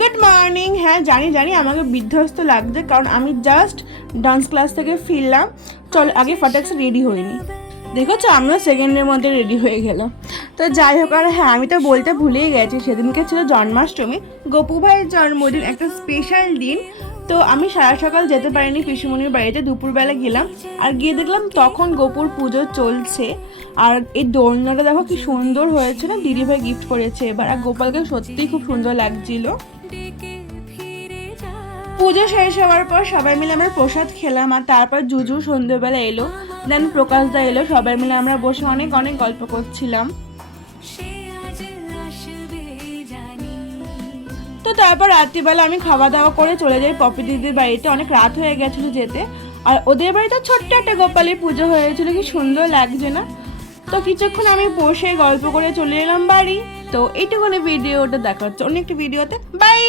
Good morning. হ্যাঁ জানি জানি আমাকে বিধ্বস্ত লাগছে, কারণ আমি জাস্ট ডান্স ক্লাস থেকে ফিরলাম। চল আগে ফটাক্স রেডি হইনি, দেখেছো আমরা সেকেন্ডের মধ্যে রেডি হয়ে গেলাম। তো যাই হোক, আর হ্যাঁ আমি তো বলতে ভুলেই গেছি, সেদিনকে ছিল জন্মাষ্টমী, গপু ভাইয়ের জন্মদিন, একটা স্পেশাল দিন। তো আমি সারা সকাল যেতে পারিনি পিসুমণির বাড়িতে, দুপুরবেলা গেলাম। আর গিয়ে দেখলাম তখন গোপুর পুজো চলছে। আর এই দোলনাটা দেখো কি সুন্দর হয়েছে না, দিদিভাই গিফট করেছে এবার। আর গোপালকে সত্যিই খুব সুন্দর লাগছিল। পুজো শেষ হওয়ার পর সবাই মিলে আমরা প্রসাদ খেলাম, আর তারপর জুজু সন্ধ্যেবেলা এলো, দেন প্রকাশদা এলো, সবাই মিলে আমরা বসে অনেক অনেক গল্প করছিলাম। তো তারপর রাত্রিবেলা আমি খাওয়া দাওয়া করে চলে যাই পপি দিদির বাড়িতে, অনেক রাত হয়ে গেছিলো যেতে। আর ওদের বাড়িতে ছোট্ট একটা গোপালের পুজো হয়েছিল, কি সুন্দর লাগছে না। তো কিছুক্ষণ আমি বসে গল্প করে চলে এলাম বাড়ি। তো এইটুকুনি ভিডিওটা দেখা হচ্ছে অন্য একটা ভিডিওতে, বাই।